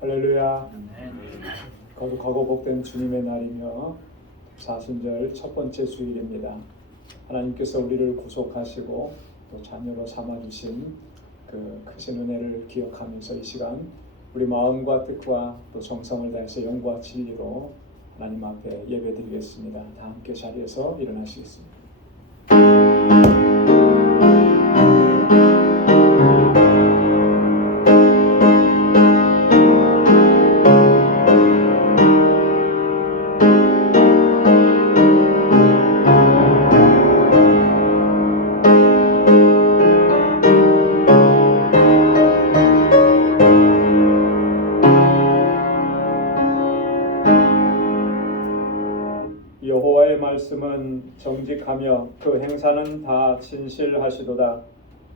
할렐루야. 거룩하고 복된 주님의 날이며 사순절 첫 번째 주일입니다. 하나님께서 우리를 구속하시고 또 자녀로 삼아주신 그 크신 은혜를 기억하면서 이 시간 우리 마음과 뜻과 또 정성을 다해서 영과 진리로 하나님 앞에 예배드리겠습니다. 다 함께 자리에서 일어나시겠습니다. 여호와의 말씀은 정직하며 그 행사는 다 진실하시도다.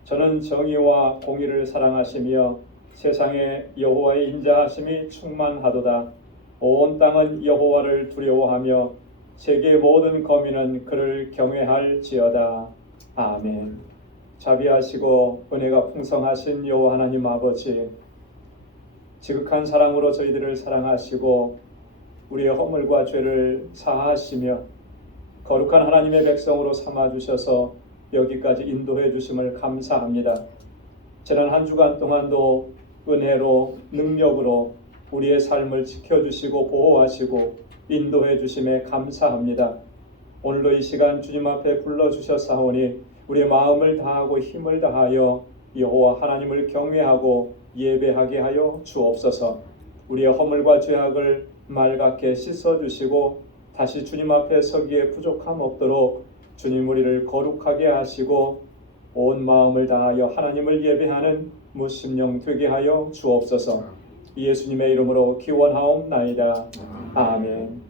저는 정의와 공의를 사랑하시며 세상에 여호와의 인자하심이 충만하도다. 온 땅은 여호와를 두려워하며 세계의 모든 거민은 그를 경외할지어다. 아멘. 자비하시고 은혜가 풍성하신 여호와 하나님 아버지, 지극한 사랑으로 저희들을 사랑하시고 우리의 허물과 죄를 사하시며 거룩한 하나님의 백성으로 삼아주셔서 여기까지 인도해 주심을 감사합니다. 지난 한 주간 동안도 은혜로 능력으로 우리의 삶을 지켜주시고 보호하시고 인도해 주심에 감사합니다. 오늘도 이 시간 주님 앞에 불러주셨사오니 우리의 마음을 다하고 힘을 다하여 여호와 하나님을 경외하고 예배하게 하여 주옵소서. 우리의 허물과 죄악을 맑게 씻어주시고 다시 주님 앞에 서기에 부족함 없도록 주님 우리를 거룩하게 하시고 온 마음을 다하여 하나님을 예배하는 무심령 되게 하여 주옵소서. 예수님의 이름으로 기원하옵나이다. 아멘.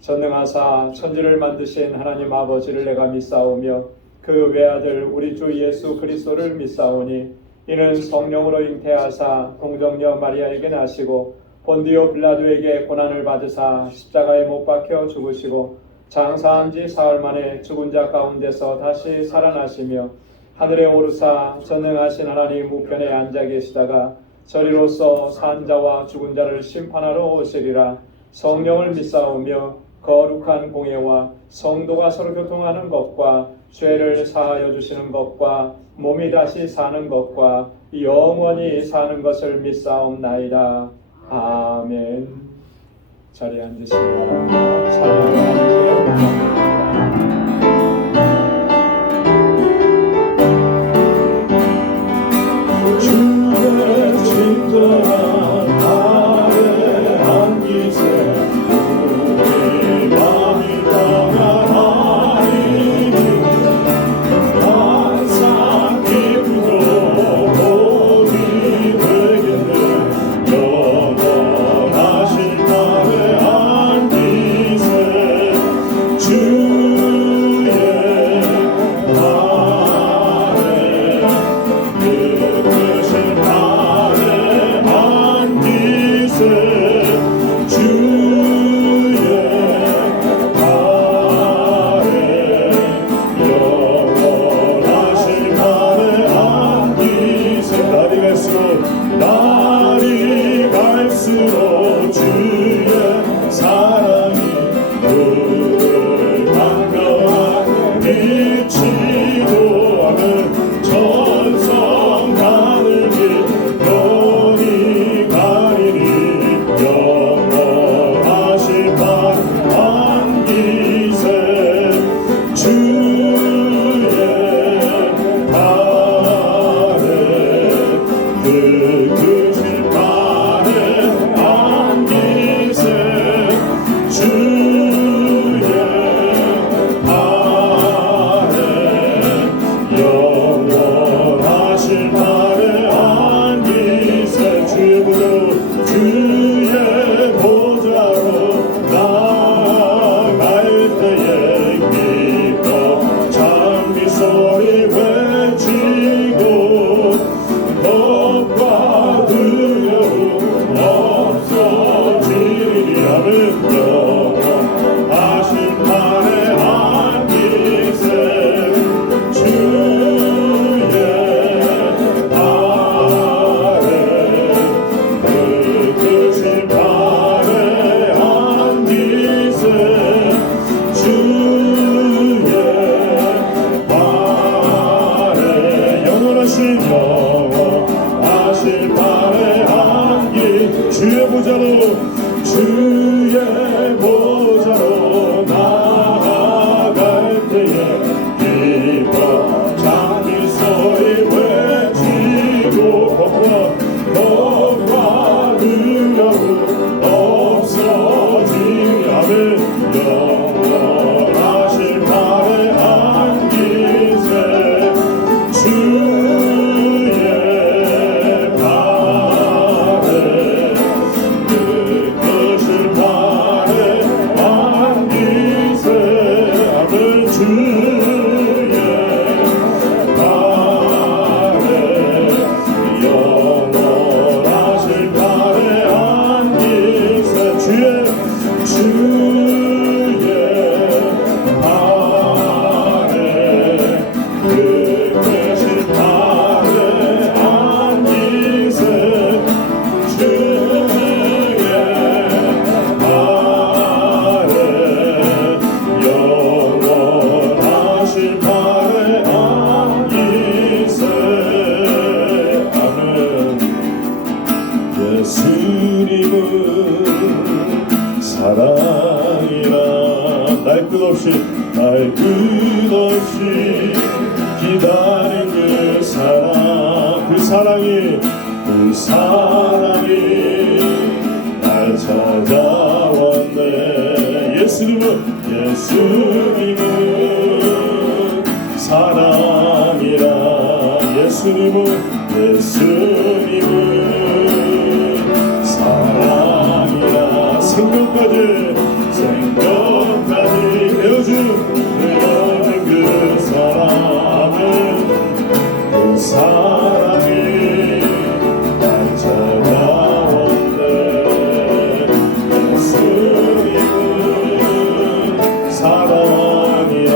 전능하사 천지를 만드신 하나님 아버지를 내가 믿사오며 그 외아들 우리 주 예수 그리스도를 믿사오니 이는 성령으로 잉태하사 동정녀 마리아에게 나시고 본디오 빌라도에게 고난을 받으사 십자가에 못 박혀 죽으시고 장사한 지 사흘 만에 죽은 자 가운데서 다시 살아나시며 하늘에 오르사 전능하신 하나님 우편에 앉아 계시다가 저리로서 산 자와 죽은 자를 심판하러 오시리라. 성령을 믿사오며 거룩한 공예와 성도가 서로 교통하는 것과 죄를 사하여 주시는 것과 몸이 다시 사는 것과 영원히 사는 것을 믿사옵나이다. 아멘. 자리에 앉으시기 바랍니다. 찬양을 하나님께 주의 친절한 나의 안기세 우리 마음이 평안하리니 항상 기쁘고 복이 되겠네. 영원하신 나의 안기세 주의 날이 갈수록 주의 사랑이 우리를 반가워하게 비치도하는 전성 가는 길 너니 가리니 영원하신 날 안기세 주의 발에 그 크신 발에 영원하신 팔에 안기세 주의 발에 그 크신 팔에 안기세 주의 발에 영원하신 발에 안기 주의 보좌로 나아갈 때에 기뻐 장미 소리 외치고 겁과 두려움 없어지니 아멘 영원하신 발에 안기세 주의 발에 그 크신 발에 안기세 아멘 주의 발에 영원하신 발에 안기세 주의 발에 그 크신 발에 안기세 주의 발에 영원하신 발에 안기세 아멘 예수님은 사랑이라 날 끝없이 기다린 그 사랑이 날 찾아왔네 예수님은 사랑이라 예수님은 사랑이라 생명까지 내어준 그 사랑이 날 찾아왔네 예수님은 사랑이야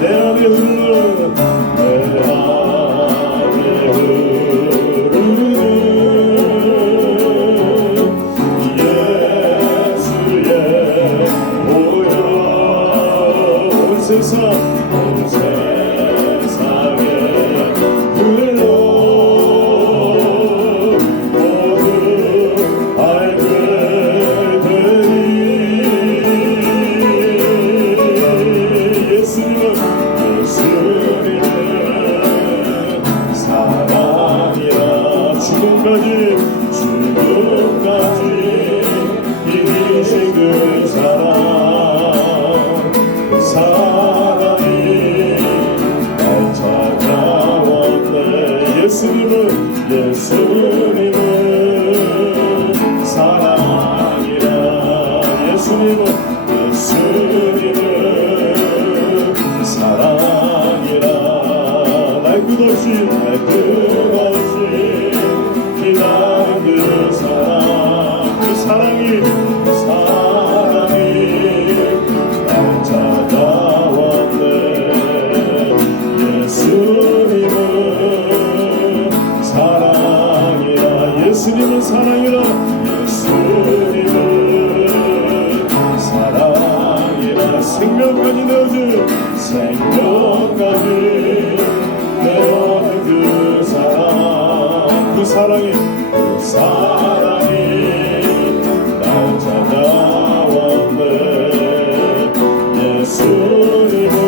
내 안에 흐르는 예수의 보혈 온 세상에 흘러 모두 알게 되리 예수님은 사랑이라 죽음까지 이기신 그 사랑이 날 찾아왔네 예수님은 사랑이라 예수님은 사랑이라 날 끝없이 기다린 그 사랑이 날 찾아왔네 예수님은 사랑이라 생명까지 내어준 그 사랑이 날 찾아왔네 예수님은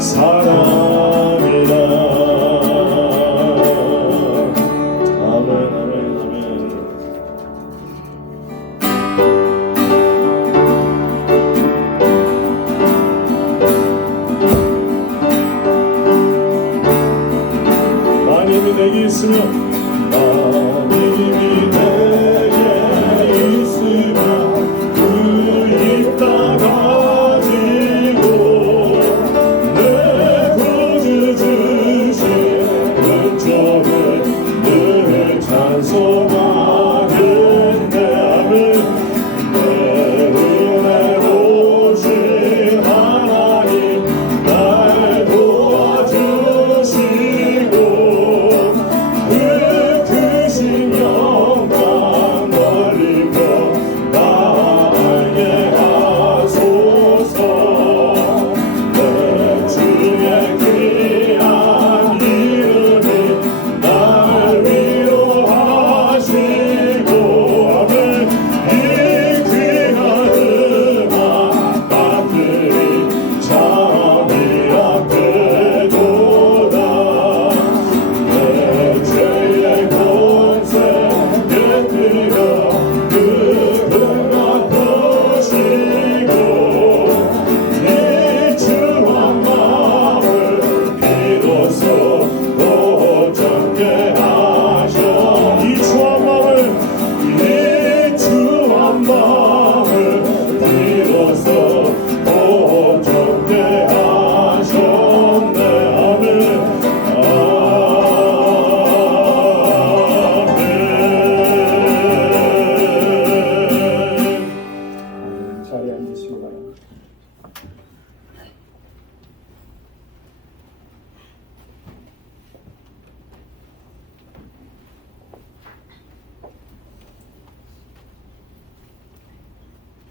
사랑이라 아멘 아멘 아멘 내게 있으면 하나님이 내게 있으면 그 입 다 가지고 내 구주 주신 왼쪽을 늘 찬송하겠네 아멘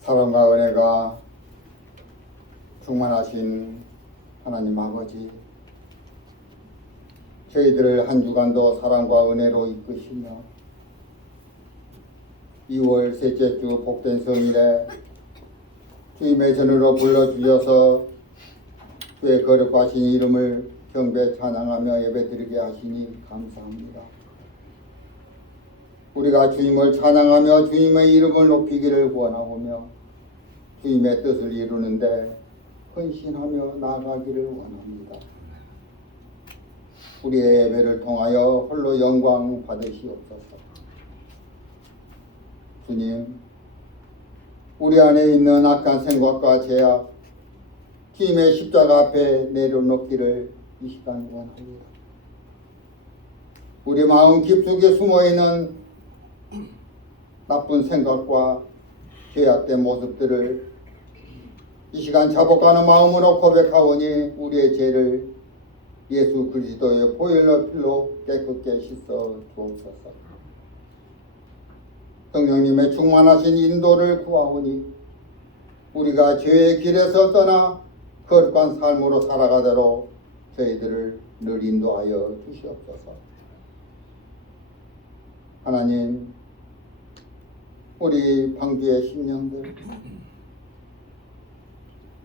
사랑과 은혜가 충만하신 하나님 아버지, 저희들을 한 주간도 사랑과 은혜로 이끄시며 2월 셋째 주 복된 성일에 주님의 전으로 불러주셔서 주의 거룩하신 이름을 경배 찬양하며 예배드리게 하시니 감사합니다. 우리가 주님을 찬양하며 주님의 이름을 높이기를 원하오며 주님의 뜻을 이루는데 헌신하며 나아가기를 원합니다. 우리의 예배를 통하여 홀로 영광 받으시옵소서. 주님, 우리 안에 있는 악한 생각과 죄악, 주님의 십자가 앞에 내려놓기를 이 시간 원합니다. 우리 마음 깊숙이 숨어있는 나쁜 생각과 죄악된 모습들을 이 시간 자복하는 마음으로 고백하오니 우리의 죄를 예수 그리스도의 보혈로 피로 깨끗게 씻어 주옵소서. 성령님의 충만하신 인도를 구하오니 우리가 죄의 길에서 떠나 거룩한 삶으로 살아가도록 저희들을 늘 인도하여 주시옵소서. 하나님, 우리 방주의 심령들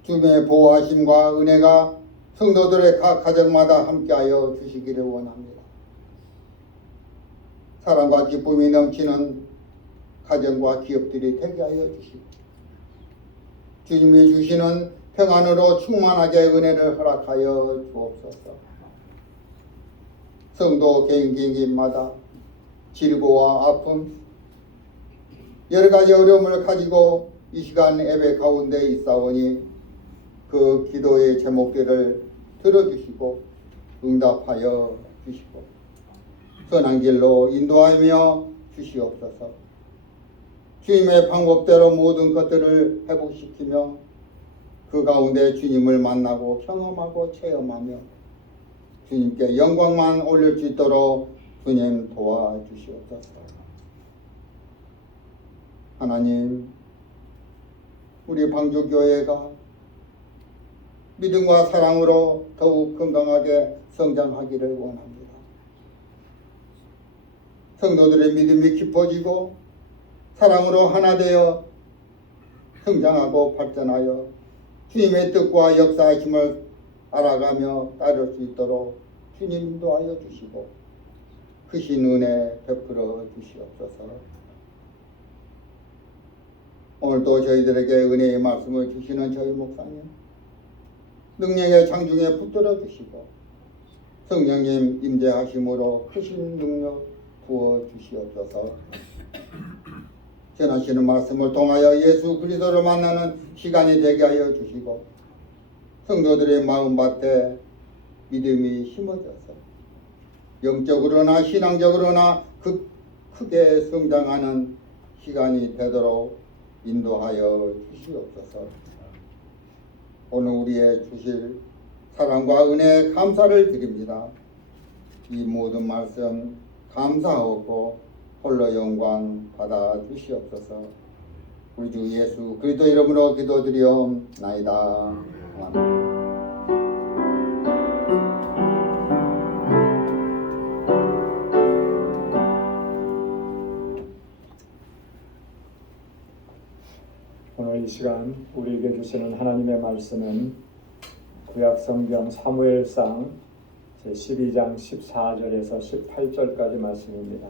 주님의 보호하심과 은혜가 성도들의 각 가정마다 함께하여 주시기를 원합니다. 사랑과 기쁨이 넘치는 가정과 기업들이 되게 하여 주시고 주님이 주시는 평안으로 충만하게 은혜를 허락하여 주옵소서. 성도 개인마다 질고와 아픔, 여러 가지 어려움을 가지고 이 시간 예배 가운데 있사오니 그 기도의 제목들을 들어주시고 응답하여 주시고 선한 길로 인도하며 주시옵소서. 주님의 방법대로 모든 것들을 회복시키며 그 가운데 주님을 만나고 경험하고 체험하며 주님께 영광만 올릴 수 있도록 주님 도와주시옵소서. 하나님, 우리 방주교회가 믿음과 사랑으로 더욱 건강하게 성장하기를 원합니다. 성도들의 믿음이 깊어지고 사랑으로 하나 되어 성장하고 발전하여 주님의 뜻과 역사하심을 알아가며 따를 수 있도록 주님 인도하여 주시고 크신 은혜 베풀어 주시옵소서. 오늘도 저희들에게 은혜의 말씀을 주시는 저희 목사님, 능력의 장중에 붙들어 주시고 성령님 임재하심으로 크신 능력 부어 주시옵소서. 전하시는 말씀을 통하여 예수 그리스도를 만나는 시간이 되게 하여 주시고 성도들의 마음밭에 믿음이 심어져서 영적으로나 신앙적으로나 크게 성장하는 시간이 되도록 인도하여 주시옵소서. 오늘 우리의 주실 사랑과 은혜에 감사를 드립니다. 이 모든 말씀 감사하고 홀로 영광 받아 주시옵소서. 우리 주 예수 그리스도 이름으로 기도드리옵나이다. 아멘. 오늘 이 시간 우리에게 주시는 하나님의 말씀은 구약성경 사무엘상 제12장 14절에서 18절까지 말씀입니다.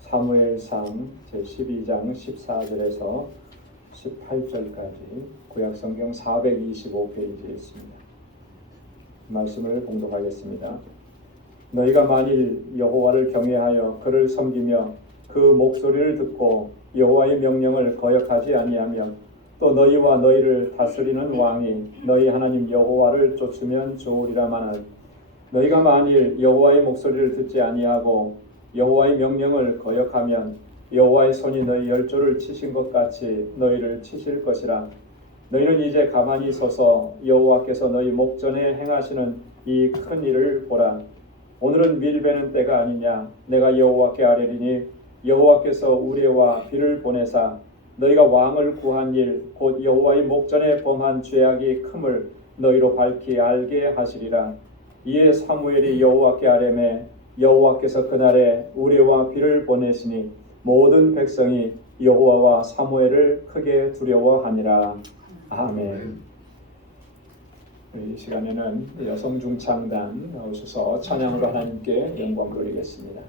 사무엘상 제12장 14절에서 18절까지 구약성경 425페이지에 있습니다. 말씀을 봉독하겠습니다. 너희가 만일 여호와를 경외하여 그를 섬기며 그 목소리를 듣고 여호와의 명령을 거역하지 아니하며 또 너희와 너희를 다스리는 왕이 너희 하나님 여호와를 쫓으면 좋으리라마는 너희가 만일 여호와의 목소리를 듣지 아니하고 여호와의 명령을 거역하면 여호와의 손이 너희 열조를 치신 것 같이 너희를 치실 것이라. 너희는 이제 가만히 서서 여호와께서 너희 목전에 행하시는 이 큰 일을 보라. 오늘은 밀베는 때가 아니냐. 내가 여호와께 아뢰리니 여호와께서 우레와 비를 보내사 너희가 왕을 구한 일 곧 여호와의 목전에 범한 죄악이 큼을 너희로 밝히 알게 하시리라. 이에 사무엘이 여호와께 아뢰매 여호와께서 그날에 우레와 비를 보내시니 모든 백성이 여호와와 사무엘을 크게 두려워하니라. 아멘. 이 시간에는 여성 중창단 나오셔서 찬양으로 하나님께 영광 돌리겠습니다.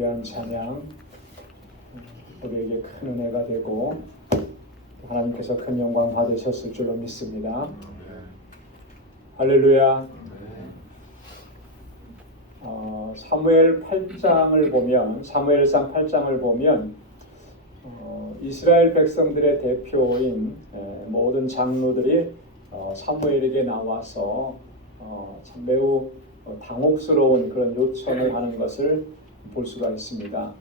귀한 찬양 우리에게 큰 은혜가 되고 하나님께서 큰 영광 받으셨을 줄로 믿습니다. 할렐루야. 사무엘 8장을 보면 사무엘상 8장을 보면 이스라엘 백성들의 대표인 모든 장로들이 사무엘에게 나와서 참 매우 당혹스러운 그런 요청을 하는 것을 볼 수가 있습니다.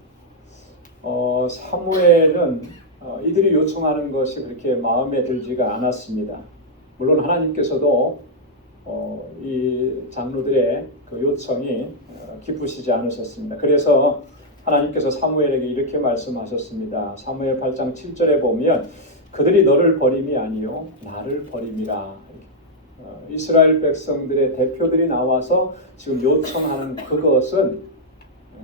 사무엘은 이들이 요청하는 것이 그렇게 마음에 들지가 않았습니다. 물론 하나님께서도 이 장로들의 그 요청이 기쁘시지 않으셨습니다. 그래서 하나님께서 사무엘에게 이렇게 말씀하셨습니다. 사무엘 8장 7절에 보면 그들이 너를 버림이 아니요 나를 버림이라. 이스라엘 백성들의 대표들이 나와서 지금 요청하는 그것은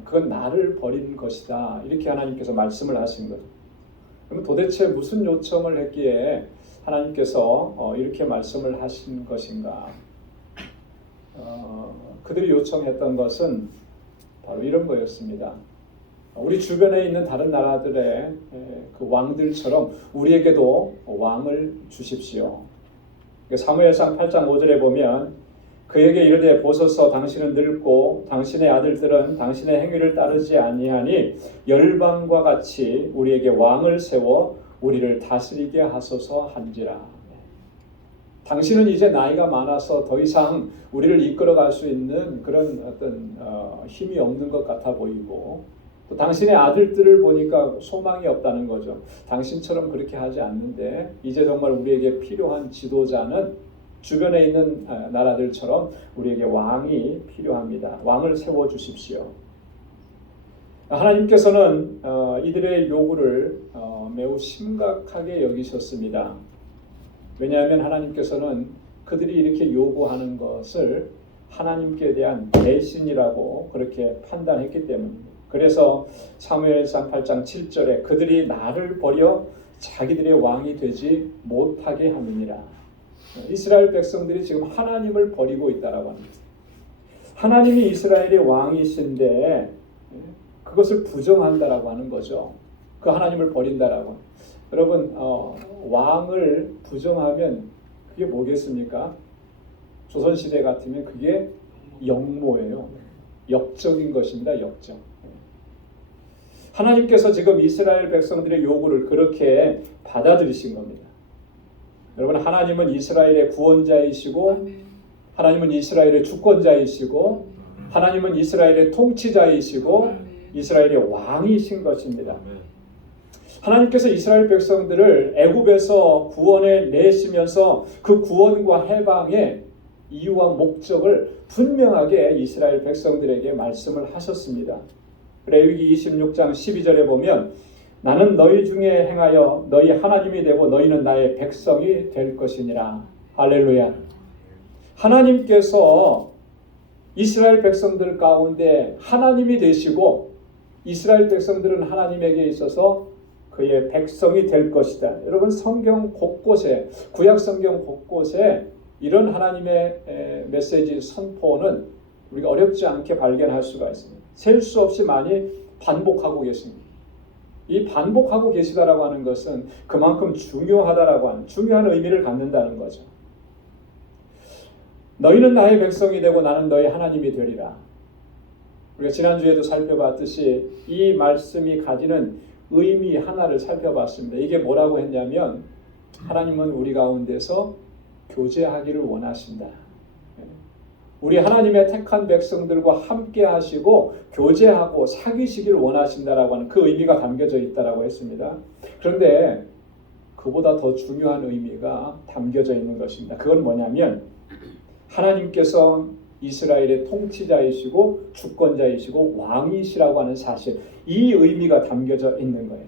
그건 나를 버린 것이다. 이렇게 하나님께서 말씀을 하신 거죠. 그럼 도대체 무슨 요청을 했기에 하나님께서 이렇게 말씀을 하신 것인가? 그들이 요청했던 것은 바로 이런 거였습니다. 우리 주변에 있는 다른 나라들의 그 왕들처럼 우리에게도 왕을 주십시오. 사무엘상 8장 5절에 보면 그에게 이르되 보소서 당신은 늙고 당신의 아들들은 당신의 행위를 따르지 아니하니 열방과 같이 우리에게 왕을 세워 우리를 다스리게 하소서 한지라. 당신은 이제 나이가 많아서 더 이상 우리를 이끌어갈 수 있는 그런 어떤 힘이 없는 것 같아 보이고 또 당신의 아들들을 보니까 소망이 없다는 거죠. 당신처럼 그렇게 하지 않는데 이제 정말 우리에게 필요한 지도자는 주변에 있는 나라들처럼 우리에게 왕이 필요합니다. 왕을 세워주십시오. 하나님께서는 이들의 요구를 매우 심각하게 여기셨습니다. 왜냐하면 하나님께서는 그들이 이렇게 요구하는 것을 하나님께 대한 배신이라고 그렇게 판단했기 때문입니다. 그래서 사무엘상 8장 7절에 그들이 나를 버려 자기들의 왕이 되지 못하게 함이니라. 이스라엘 백성들이 지금 하나님을 버리고 있다라고 합니다. 하나님이 이스라엘의 왕이신데 그것을 부정한다라고 하는 거죠. 그 하나님을 버린다라고. 여러분 왕을 부정하면 그게 뭐겠습니까? 조선시대 같으면 그게 역모예요. 역적인 것입니다. 역적. 하나님께서 지금 이스라엘 백성들의 요구를 그렇게 받아들이신 겁니다. 여러분 하나님은 이스라엘의 구원자이시고 하나님은 이스라엘의 주권자이시고 하나님은 이스라엘의 통치자이시고 이스라엘의 왕이신 것입니다. 하나님께서 이스라엘 백성들을 애굽에서 구원해 내시면서 그 구원과 해방의 이유와 목적을 분명하게 이스라엘 백성들에게 말씀을 하셨습니다. 레위기 26장 12절에 보면 나는 너희 중에 행하여 너희 하나님이 되고 너희는 나의 백성이 될 것이니라. 할렐루야. 하나님께서 이스라엘 백성들 가운데 하나님이 되시고 이스라엘 백성들은 하나님에게 있어서 그의 백성이 될 것이다. 여러분 성경 곳곳에 구약 성경 곳곳에 이런 하나님의 메시지 선포는 우리가 어렵지 않게 발견할 수가 있습니다. 셀 수 없이 많이 반복하고 계십니다. 이 반복하고 계시다라고 하는 것은 그만큼 중요하다라고 하는 중요한 의미를 갖는다는 거죠. 너희는 나의 백성이 되고 나는 너희 하나님이 되리라. 우리가 지난주에도 살펴봤듯이 이 말씀이 가지는 의미 하나를 살펴봤습니다. 이게 뭐라고 했냐면 하나님은 우리 가운데서 교제하기를 원하신다. 우리 하나님의 택한 백성들과 함께 하시고 교제하고 사귀시길 원하신다라고 하는 그 의미가 담겨져 있다라고 했습니다. 그런데 그보다 더 중요한 의미가 담겨져 있는 것입니다. 그건 뭐냐면 하나님께서 이스라엘의 통치자이시고 주권자이시고 왕이시라고 하는 사실, 이 의미가 담겨져 있는 거예요.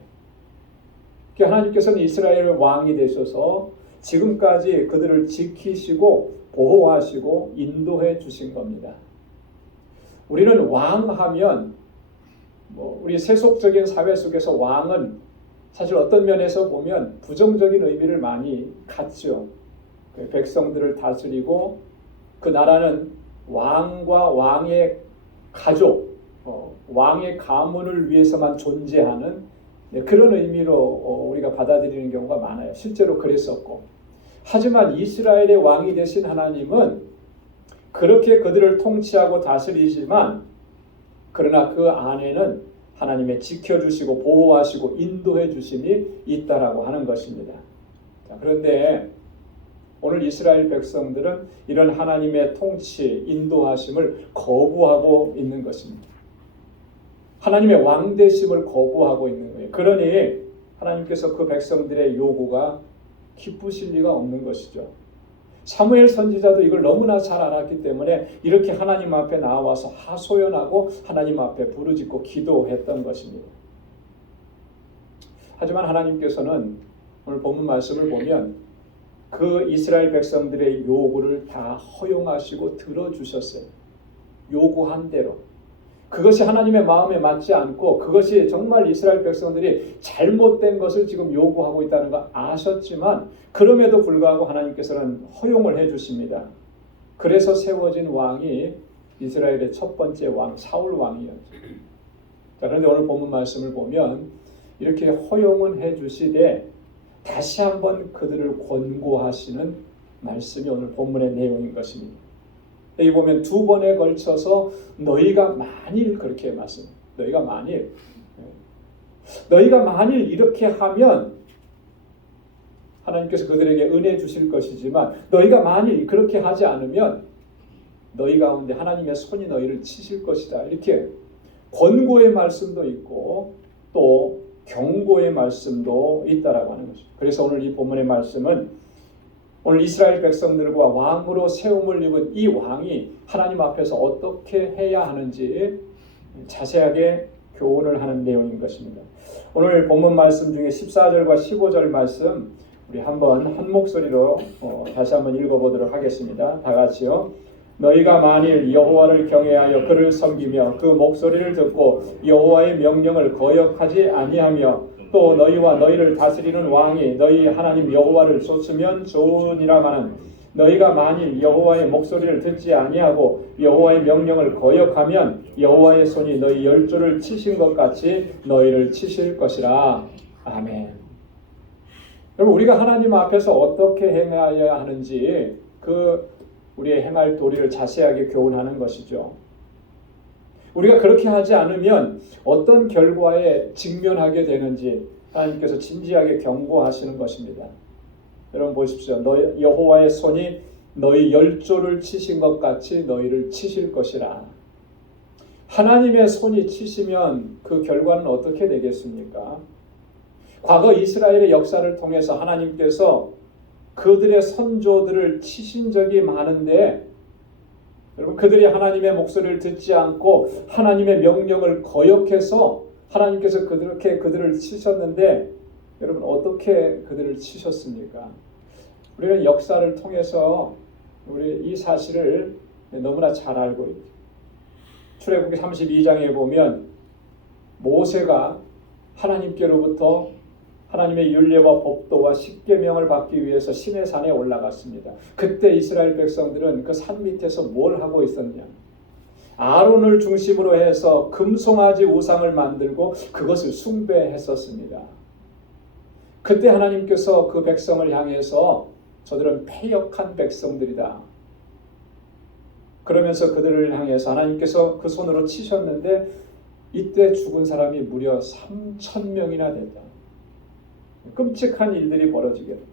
하나님께서는 이스라엘의 왕이 되셔서 지금까지 그들을 지키시고 보호하시고 인도해 주신 겁니다. 우리는 왕하면 우리 세속적인 사회 속에서 왕은 사실 어떤 면에서 보면 부정적인 의미를 많이 갖죠. 백성들을 다스리고 그 나라는 왕과 왕의 가족, 왕의 가문을 위해서만 존재하는 그런 의미로 우리가 받아들이는 경우가 많아요. 실제로 그랬었고. 하지만 이스라엘의 왕이 되신 하나님은 그렇게 그들을 통치하고 다스리지만 그러나 그 안에는 하나님의 지켜주시고 보호하시고 인도해 주심이 있다라고 하는 것입니다. 자, 그런데 오늘 이스라엘 백성들은 이런 하나님의 통치, 인도하심을 거부하고 있는 것입니다. 하나님의 왕되심을 거부하고 있는 거예요. 그러니 하나님께서 그 백성들의 요구가 기쁘실 리가 없는 것이죠. 사무엘 선지자도 이걸 너무나 잘 알았기 때문에 이렇게 하나님 앞에 나와서 하소연하고 하나님 앞에 부르짖고 기도했던 것입니다. 하지만 하나님께서는 오늘 본문 말씀을 보면 그 이스라엘 백성들의 요구를 다 허용하시고 들어주셨어요. 요구한 대로. 그것이 하나님의 마음에 맞지 않고 그것이 정말 이스라엘 백성들이 잘못된 것을 지금 요구하고 있다는 거 아셨지만 그럼에도 불구하고 하나님께서는 허용을 해주십니다. 그래서 세워진 왕이 이스라엘의 첫 번째 왕 사울 왕이었죠. 자, 그런데 오늘 본문 말씀을 보면 이렇게 허용은 해주시되 다시 한번 그들을 권고하시는 말씀이 오늘 본문의 내용인 것입니다. 여기 보면 두 번에 걸쳐서 너희가 만일 그렇게 말씀합니다. 너희가 만일 이렇게 하면 하나님께서 그들에게 은혜 주실 것이지만 너희가 만일 그렇게 하지 않으면 너희 가운데 하나님의 손이 너희를 치실 것이다. 이렇게 권고의 말씀도 있고 또 경고의 말씀도 있다라고 하는 것입니다. 그래서 오늘 이 본문의 말씀은 오늘 이스라엘 백성들과 왕으로 세움을 입은 이 왕이 하나님 앞에서 어떻게 해야 하는지 자세하게 교훈을 하는 내용인 것입니다. 오늘 본문 말씀 중에 14절과 15절 말씀 우리 한번 한 목소리로 다시 한번 읽어보도록 하겠습니다. 다 같이요. 너희가 만일 여호와를 경외하여 그를 섬기며 그 목소리를 듣고 여호와의 명령을 거역하지 아니하며 또 너희와 너희를 다스리는 왕이 너희 하나님 여호와를 좇으면 좋으니라마는 너희가 만일 여호와의 목소리를 듣지 아니하고 여호와의 명령을 거역하면 여호와의 손이 너희 열조를 치신 것 같이 너희를 치실 것이라. 아멘. 여러분 우리가 하나님 앞에서 어떻게 행해야 하는지 우리의 행할 도리를 자세하게 교훈하는 것이죠. 우리가 그렇게 하지 않으면 어떤 결과에 직면하게 되는지 하나님께서 진지하게 경고하시는 것입니다. 여러분 보십시오. 여호와의 손이 너희 열조를 치신 것 같이 너희를 치실 것이라. 하나님의 손이 치시면 그 결과는 어떻게 되겠습니까? 과거 이스라엘의 역사를 통해서 하나님께서 그들의 선조들을 치신 적이 많은데 여러분 그들이 하나님의 목소리를 듣지 않고 하나님의 명령을 거역해서 하나님께서 그들을 치셨는데 여러분 어떻게 그들을 치셨습니까? 우리는 역사를 통해서 우리 이 사실을 너무나 잘 알고 있죠. 출애굽기 32장에 보면 모세가 하나님께로부터 하나님의 율례와 법도와 십계명을 받기 위해서 시내산에 올라갔습니다. 그때 이스라엘 백성들은 그 산 밑에서 뭘 하고 있었냐? 아론을 중심으로 해서 금송아지 우상을 만들고 그것을 숭배했었습니다. 그때 하나님께서 그 백성을 향해서 저들은 패역한 백성들이다. 그러면서 그들을 향해서 하나님께서 그 손으로 치셨는데 이때 죽은 사람이 무려 3,000명이나 됐다. 끔찍한 일들이 벌어지게 됩니다.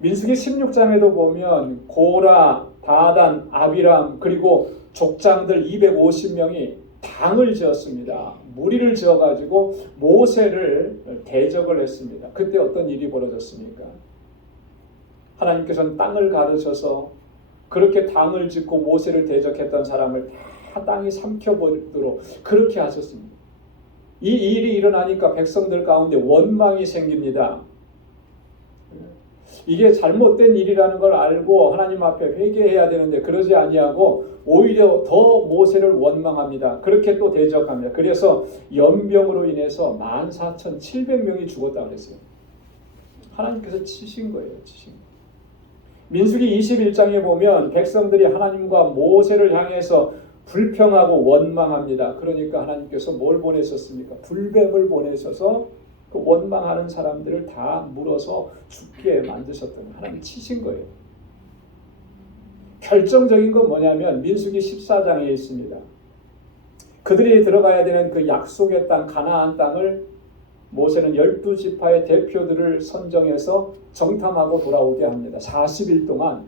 민수기 16장에도 보면 고라, 다단, 아비람 그리고 족장들 250명이 당을 지었습니다. 무리를 지어가지고 모세를 대적을 했습니다. 그때 어떤 일이 벌어졌습니까? 하나님께서는 땅을 가르쳐서 그렇게 당을 짓고 모세를 대적했던 사람을 다 땅이 삼켜버리도록 그렇게 하셨습니다. 이 일이 일어나니까 백성들 가운데 원망이 생깁니다. 이게 잘못된 일이라는 걸 알고 하나님 앞에 회개해야 되는데 그러지 아니하고 오히려 더 모세를 원망합니다. 그렇게 또 대적합니다. 그래서 연병으로 인해서 14,700명이 죽었다고 그랬어요. 하나님께서 치신 거예요. 치신 거. 민수기 21장에 보면 백성들이 하나님과 모세를 향해서 불평하고 원망합니다. 그러니까 하나님께서 뭘 보내셨습니까? 불뱀을 보내셔서 그 원망하는 사람들을 다 물어서 죽게 만드셨던 하나님 치신 거예요. 결정적인 건 뭐냐면 민수기 14장에 있습니다. 그들이 들어가야 되는 그 약속의 땅 가나안 땅을 모세는 12지파의 대표들을 선정해서 정탐하고 돌아오게 합니다. 40일 동안.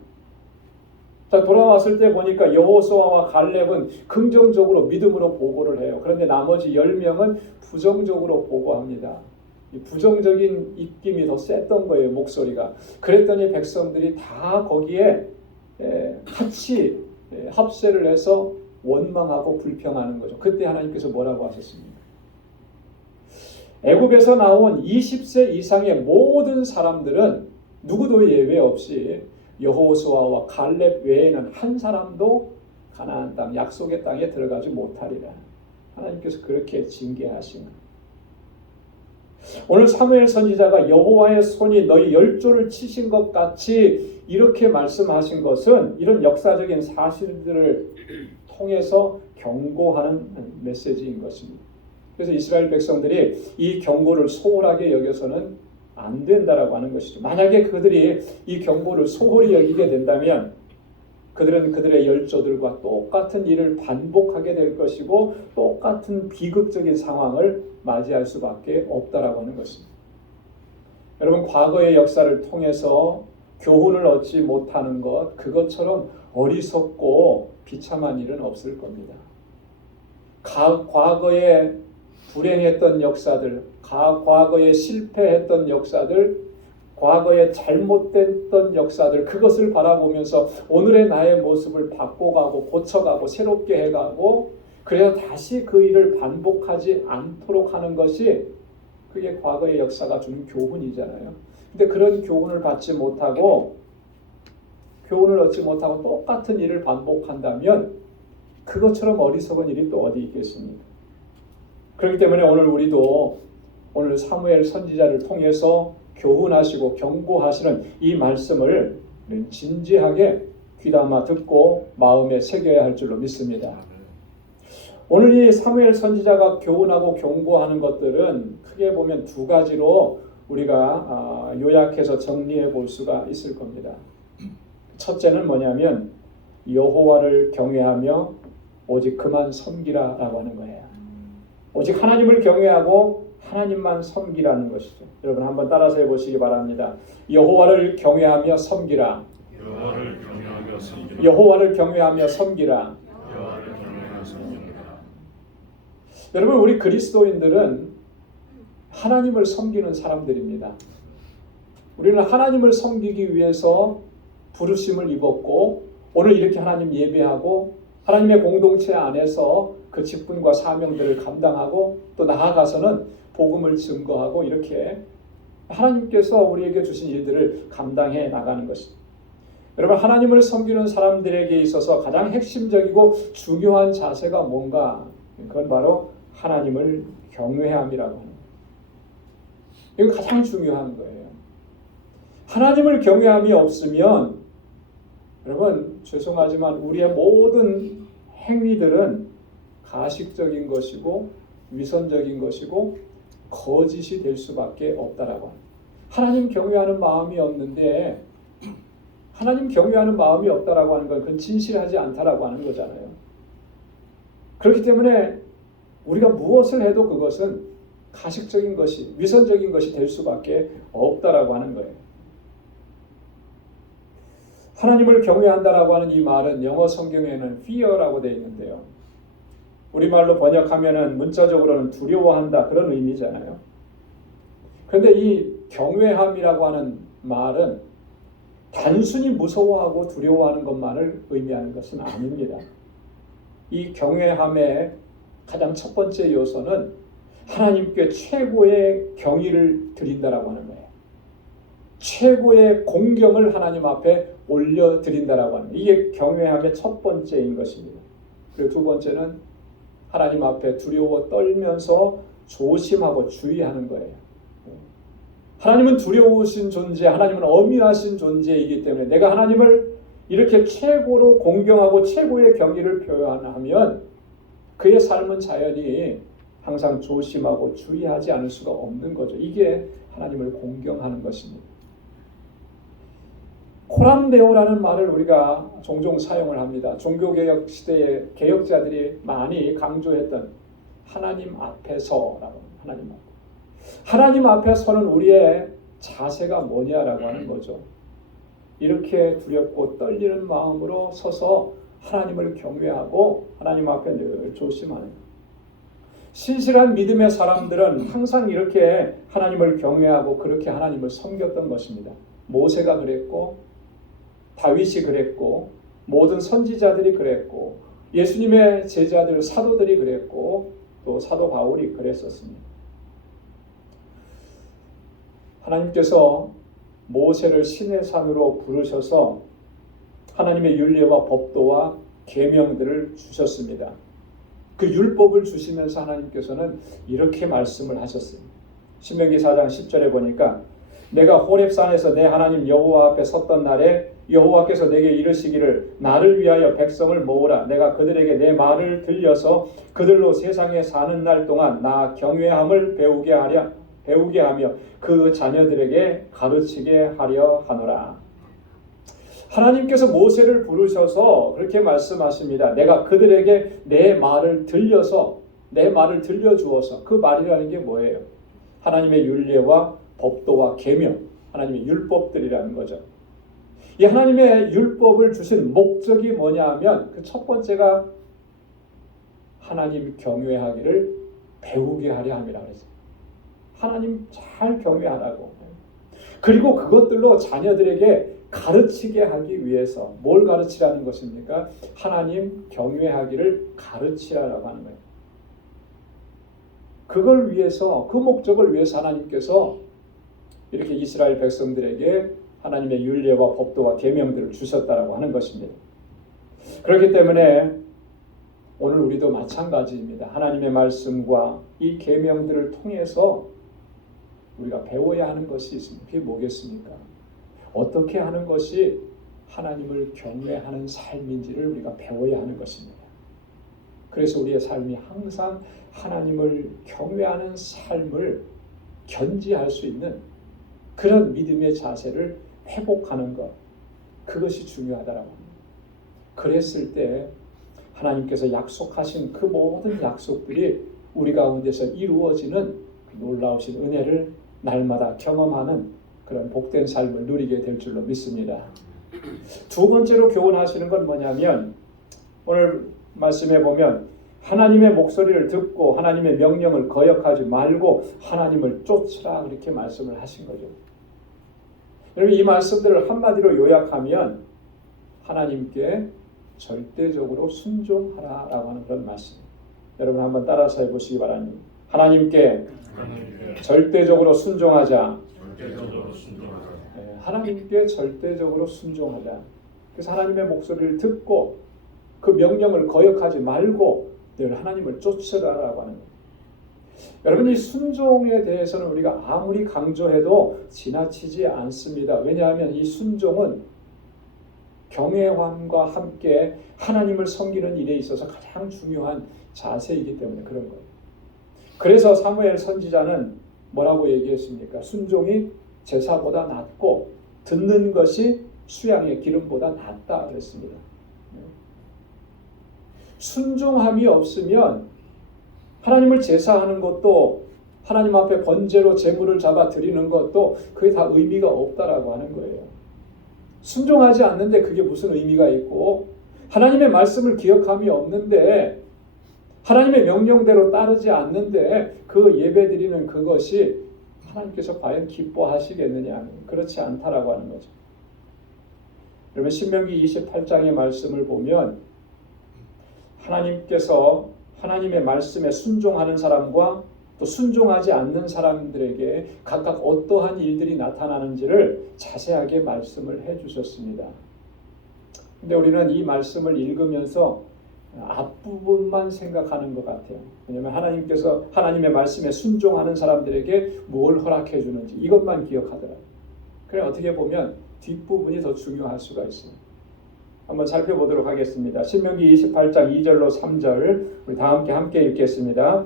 자, 돌아왔을 때 보니까 여호수아와 갈렙은 긍정적으로 믿음으로 보고를 해요. 그런데 나머지 10명은 부정적으로 보고합니다. 이 부정적인 입김이 더 셌던 거예요, 목소리가. 그랬더니 백성들이 다 거기에 같이 합세를 해서 원망하고 불평하는 거죠. 그때 하나님께서 뭐라고 하셨습니까? 애굽에서 나온 20세 이상의 모든 사람들은 누구도 예외 없이 여호수아와 갈렙 외에는 한 사람도 가나안 땅 약속의 땅에 들어가지 못하리라. 하나님께서 그렇게 징계하신 거예요. 오늘 사무엘 선지자가 여호와의 손이 너희 열조를 치신 것 같이 이렇게 말씀하신 것은 이런 역사적인 사실들을 통해서 경고하는 메시지인 것입니다. 그래서 이스라엘 백성들이 이 경고를 소홀하게 여겨서는 안 된다라고 하는 것이죠. 만약에 그들이 이 경고를 소홀히 여기게 된다면 그들은 그들의 열조들과 똑같은 일을 반복하게 될 것이고 똑같은 비극적인 상황을 맞이할 수밖에 없다라고 하는 것입니다. 여러분, 과거의 역사를 통해서 교훈을 얻지 못하는 것, 그것처럼 어리석고 비참한 일은 없을 겁니다. 과거에 불행했던 역사들, 과거에 실패했던 역사들, 과거에 잘못됐던 역사들, 그것을 바라보면서 오늘의 나의 모습을 바꿔가고 고쳐가고 새롭게 해가고 그래서 다시 그 일을 반복하지 않도록 하는 것이 그게 과거의 역사가 주는 교훈이잖아요. 근데 그런 교훈을 받지 못하고 교훈을 얻지 못하고 똑같은 일을 반복한다면 그것처럼 어리석은 일이 또 어디 있겠습니까? 그렇기 때문에 오늘 우리도 오늘 사무엘 선지자를 통해서 교훈하시고 경고하시는 이 말씀을 진지하게 귀담아 듣고 마음에 새겨야 할 줄로 믿습니다. 오늘 이 사무엘 선지자가 교훈하고 경고하는 것들은 크게 보면 두 가지로 우리가 요약해서 정리해 볼 수가 있을 겁니다. 첫째는 뭐냐면 여호와를 경외하며 오직 그만 섬기라라고 하는 거예요. 오직 하나님을 경외하고 하나님만 섬기라는 것이죠. 여러분 한번 따라서 해보시기 바랍니다. 여호와를 경외하며 섬기라. 여호와를 경외하며 섬기라. 여호와를 경외하며 섬기라. 여호와를 경외하며 섬기라. 여러분, 우리 그리스도인들은 하나님을 섬기는 사람들입니다. 우리는 하나님을 섬기기 위해서 부르심을 입었고 오늘 이렇게 하나님 예배하고 하나님의 공동체 안에서 그 직분과 사명들을 감당하고 또 나아가서는 복음을 증거하고 이렇게 하나님께서 우리에게 주신 일들을 감당해 나가는 것입니다. 여러분, 하나님을 섬기는 사람들에게 있어서 가장 핵심적이고 중요한 자세가 뭔가? 그건 바로 하나님을 경외함이라고 하는 거예요. 이거 가장 중요한 거예요. 하나님을 경외함이 없으면 여러분 죄송하지만 우리의 모든 행위들은 가식적인 것이고 위선적인 것이고 거짓이 될 수밖에 없다라고 합니다. 하나님 경외하는 마음이 없는데 하나님 경외하는 마음이 없다라고 하는 건 그건 진실하지 않다라고 하는 거잖아요. 그렇기 때문에 우리가 무엇을 해도 그것은 가식적인 것이 위선적인 것이 될 수밖에 없다라고 하는 거예요. 하나님을 경외한다라고 하는 이 말은 영어 성경에는 fear라고 되어 있는데요. 우리말로 번역하면은 문자적으로는 두려워한다 그런 의미잖아요. 그런데 이 경외함이라고 하는 말은 단순히 무서워하고 두려워하는 것만을 의미하는 것은 아닙니다. 이 경외함의 가장 첫 번째 요소는 하나님께 최고의 경의를 드린다라고 하는 거예요. 최고의 공경을 하나님 앞에 올려드린다라고 하는 거예요. 이게 경외함의 첫 번째인 것입니다. 그리고 두 번째는 하나님 앞에 두려워 떨면서 조심하고 주의하는 거예요. 하나님은 두려우신 존재, 하나님은 엄미하신 존재이기 때문에 내가 하나님을 이렇게 최고로 공경하고 최고의 경의를 표현하면 그의 삶은 자연히 항상 조심하고 주의하지 않을 수가 없는 거죠. 이게 하나님을 공경하는 것입니다. 코람데오라는 말을 우리가 종종 사용을 합니다. 종교개혁 시대의 개혁자들이 많이 강조했던 하나님 앞에서라고. 하나님 앞에 서는 우리의 자세가 뭐냐라고 하는 거죠. 이렇게 두렵고 떨리는 마음으로 서서 하나님을 경외하고 하나님 앞에 늘 조심하는 거예요. 신실한 믿음의 사람들은 항상 이렇게 하나님을 경외하고 그렇게 하나님을 섬겼던 것입니다. 모세가 그랬고 다윗이 그랬고 모든 선지자들이 그랬고 예수님의 제자들 사도들이 그랬고 또 사도 바울이 그랬었습니다. 하나님께서 모세를 신의 산으로 부르셔서 하나님의 율례와 법도와 계명들을 주셨습니다. 그 율법을 주시면서 하나님께서는 이렇게 말씀을 하셨습니다. 신명기 4장 10절에 보니까 내가 호렙산에서 내 하나님 여호와 앞에 섰던 날에 여호와께서 내게 이르시기를 나를 위하여 백성을 모으라. 내가 그들에게 내 말을 들려서 그들로 세상에 사는 날 동안 나 경외함을 배우게 하며 그 자녀들에게 가르치게 하려 하노라. 하나님께서 모세를 부르셔서 그렇게 말씀하십니다. 내가 그들에게 내 말을 들려주어서 그 말이라는 게 뭐예요? 하나님의 율례와 법도와 계명, 하나님의 율법들이라는 거죠. 이 하나님의 율법을 주신 목적이 뭐냐 하면 그 첫 번째가 하나님 경외하기를 배우게 하려 함이라 그랬어요. 하나님 잘 경외하라고. 그리고 그것들로 자녀들에게 가르치게 하기 위해서 뭘 가르치라는 것입니까? 하나님 경외하기를 가르치라라고 하는 거예요. 그걸 위해서 그 목적을 위해서 하나님께서 이렇게 이스라엘 백성들에게 하나님의 율례와 법도와 계명들을 주셨다라고 하는 것입니다. 그렇기 때문에 오늘 우리도 마찬가지입니다. 하나님의 말씀과 이 계명들을 통해서 우리가 배워야 하는 것이 있습니다. 그게 뭐겠습니까? 어떻게 하는 것이 하나님을 경외하는 삶인지를 우리가 배워야 하는 것입니다. 그래서 우리의 삶이 항상 하나님을 경외하는 삶을 견지할 수 있는 그런 믿음의 자세를 회복하는 것, 그것이 중요하다라고 합니다. 그랬을 때 하나님께서 약속하신 그 모든 약속들이 우리 가운데서 이루어지는 놀라우신 은혜를 날마다 경험하는 그런 복된 삶을 누리게 될 줄로 믿습니다. 두 번째로 교훈하시는 건 뭐냐면 오늘 말씀해 보면 하나님의 목소리를 듣고 하나님의 명령을 거역하지 말고 하나님을 쫓으라 이렇게 말씀을 하신 거죠. 여러분 이 말씀들을 한마디로 요약하면 하나님께 절대적으로 순종하라라고 하는 그런 말씀입니다. 여러분 한번 따라서 해보시기 바랍니다. 하나님께 절대적으로 순종하자. 하나님께 절대적으로 순종하자. 그래서 하나님의 목소리를 듣고 그 명령을 거역하지 말고 늘 하나님을 쫓으라라고 하는 거예요. 여러분 이 순종에 대해서는 우리가 아무리 강조해도 지나치지 않습니다. 왜냐하면 이 순종은 경외함과 함께 하나님을 섬기는 일에 있어서 가장 중요한 자세이기 때문에 그런 거예요. 그래서 사무엘 선지자는 뭐라고 얘기했습니까? 순종이 제사보다 낫고 듣는 것이 수양의 기름보다 낫다 그랬습니다. 순종함이 없으면 하나님을 제사하는 것도 하나님 앞에 번제로 제물을 잡아 드리는 것도 그게 다 의미가 없다라고 하는 거예요. 순종하지 않는데 그게 무슨 의미가 있고 하나님의 말씀을 기억함이 없는데 하나님의 명령대로 따르지 않는데 그 예배 드리는 그것이 하나님께서 과연 기뻐하시겠느냐? 그렇지 않다라고 하는 거죠. 그러면 신명기 28장의 말씀을 보면 하나님께서 하나님의 말씀에 순종하는 사람과 또 순종하지 않는 사람들에게 각각 어떠한 일들이 나타나는지를 자세하게 말씀을 해주셨습니다. 근데 우리는 이 말씀을 읽으면서 앞부분만 생각하는 것 같아요. 왜냐하면 하나님께서 하나님의 말씀에 순종하는 사람들에게 뭘 허락해 주는지 이것만 기억하더라고요. 그래 어떻게 보면 뒷부분이 더 중요할 수가 있어요. 한번 살펴보도록 하겠습니다. 신명기 28장 2절로 3절 우리 다 함께 읽겠습니다.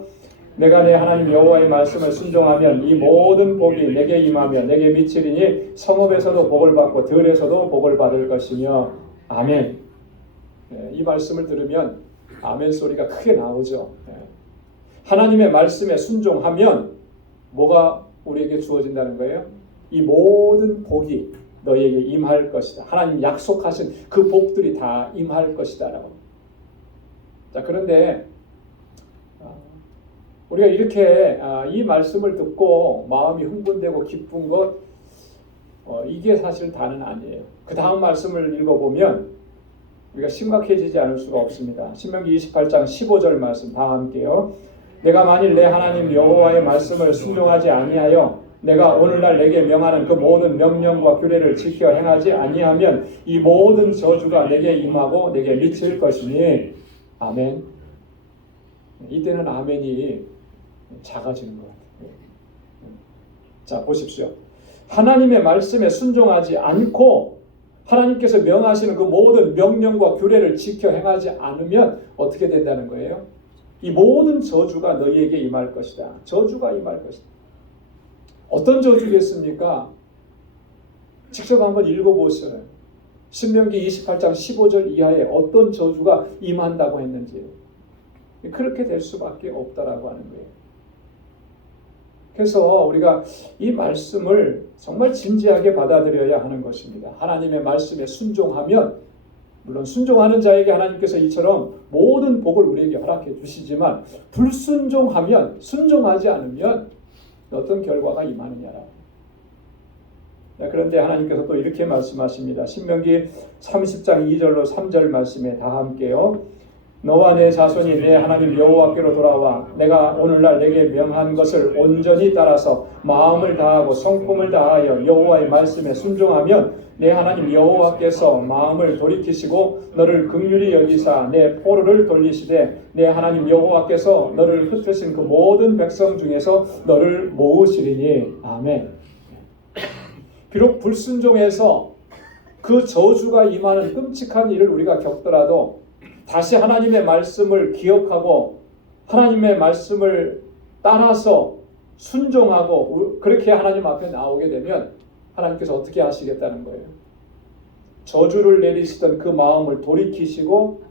내가 내 하나님 여호와의 말씀을 순종하면 이 모든 복이 내게 임하며 내게 미치리니 성읍에서도 복을 받고 들에서도 복을 받을 것이며 아멘. 이 말씀을 들으면 아멘 소리가 크게 나오죠. 하나님의 말씀에 순종하면 뭐가 우리에게 주어진다는 거예요? 이 모든 복이 너희에게 임할 것이다. 하나님 약속하신 그 복들이 다 임할 것이다 라고. 자, 그런데 우리가 이렇게 이 말씀을 듣고 마음이 흥분되고 기쁜 것 이게 사실 다는 아니에요. 그 다음 말씀을 읽어보면 우리가 심각해지지 않을 수가 없습니다. 신명기 28장 15절 말씀 다 함께요. 내가 만일 내 하나님 여호와의 말씀을 순종하지 아니하여 내가 오늘날 내게 명하는 그 모든 명령과 규례를 지켜 행하지 아니하면 이 모든 저주가 내게 임하고 내게 미칠 것이니 아멘. 이때는 아멘이 작아지는 것 같아요. 자, 보십시오. 하나님의 말씀에 순종하지 않고 하나님께서 명하시는 그 모든 명령과 규례를 지켜 행하지 않으면 어떻게 된다는 거예요? 이 모든 저주가 너희에게 임할 것이다. 저주가 임할 것이다. 어떤 저주겠습니까? 직접 한번 읽어보세요. 신명기 28장 15절 이하에 어떤 저주가 임한다고 했는지. 그렇게 될 수밖에 없다라고 하는 거예요. 그래서 우리가 이 말씀을 정말 진지하게 받아들여야 하는 것입니다. 하나님의 말씀에 순종하면 물론 순종하는 자에게 하나님께서 이처럼 모든 복을 우리에게 허락해 주시지만 불순종하면 순종하지 않으면 어떤 결과가 임하느냐라. 그런데 하나님께서 또 이렇게 말씀하십니다. 신명기 30장 2절로 3절 말씀에 다 함께요. 너와 내 자손이 내 하나님 여호와께로 돌아와 내가 오늘날 내게 명한 것을 온전히 따라서 마음을 다하고 성품을 다하여 여호와의 말씀에 순종하면 내 하나님 여호와께서 마음을 돌이키시고 너를 긍휼히 여기사 내 포로를 돌리시되 내 하나님 여호와께서 너를 흩으신 그 모든 백성 중에서 너를 모으시리니 아멘. 비록 불순종해서 그 저주가 임하는 끔찍한 일을 우리가 겪더라도 다시 하나님의 말씀을 기억하고 하나님의 말씀을 따라서 순종하고 그렇게 하나님 앞에 나오게 되면 하나님께서 어떻게 하시겠다는 거예요? 저주를 내리시던 그 마음을 돌이키시고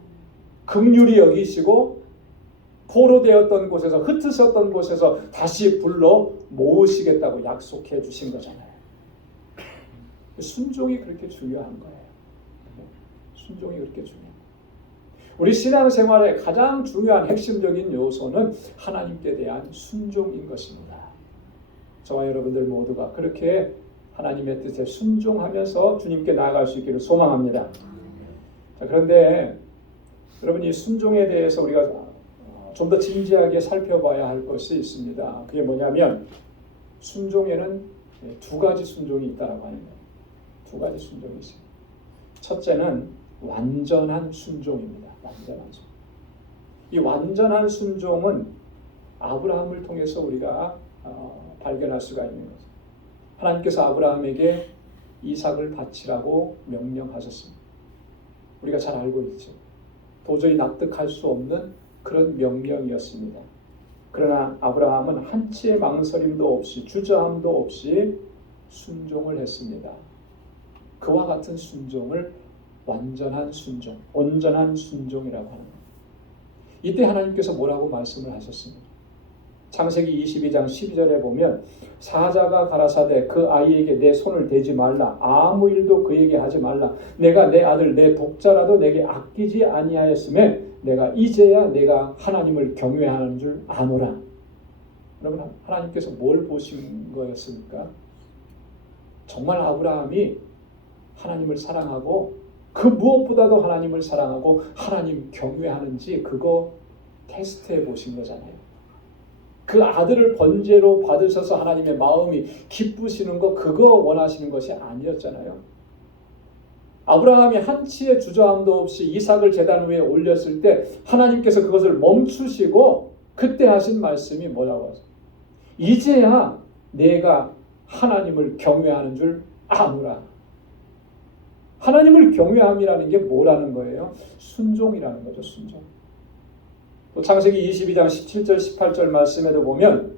긍휼히 여기시고 포로되었던 곳에서 흩으셨던 곳에서 다시 불러 모으시겠다고 약속해 주신 거잖아요. 순종이 그렇게 중요한 거예요. 순종이 그렇게 중요해요. 우리 신앙생활의 가장 중요한 핵심적인 요소는 하나님께 대한 순종인 것입니다. 저와 여러분들 모두가 그렇게 하나님의 뜻에 순종하면서 주님께 나아갈 수 있기를 소망합니다. 자, 그런데 여러분 이 순종에 대해서 우리가 좀 더 진지하게 살펴봐야 할 것이 있습니다. 그게 뭐냐면 순종에는 두 가지 순종이 있다라고 하는 거예요. 두 가지 순종이 있습니다. 첫째는 완전한 순종입니다. 완전한 순종. 이 완전한 순종은 아브라함을 통해서 우리가 발견할 수가 있는 거죠. 하나님께서 아브라함에게 이삭을 바치라고 명령하셨습니다. 우리가 잘 알고 있죠. 도저히 납득할 수 없는 그런 명령이었습니다. 그러나 아브라함은 한치의 망설임도 없이 주저함도 없이 순종을 했습니다. 그와 같은 순종을 완전한 순종, 온전한 순종이라고 하는 겁니다. 이때 하나님께서 뭐라고 말씀을 하셨습니까? 창세기 22장 12절에 보면 사자가 가라사대 그 아이에게 내 손을 대지 말라 아무 일도 그에게 하지 말라 내가 내 아들 내 독자라도 내게 아끼지 아니하였음에 내가 이제야 내가 하나님을 경외하는 줄 아노라. 여러분 하나님께서 뭘 보신 거였습니까? 정말 아브라함이 하나님을 사랑하고 그 무엇보다도 하나님을 사랑하고 하나님 경외하는지 그거 테스트해 보신 거잖아요. 그 아들을 번제로 받으셔서 하나님의 마음이 기쁘시는 거 그거 원하시는 것이 아니었잖아요. 아브라함이 한치의 주저함도 없이 이삭을 제단 위에 올렸을 때 하나님께서 그것을 멈추시고 그때 하신 말씀이 뭐라고 하세요? 이제야 내가 하나님을 경외하는 줄 아노라. 하나님을 경외함이라는 게 뭐라는 거예요? 순종이라는 거죠. 순종. 또 창세기 22장 17절 18절 말씀에도 보면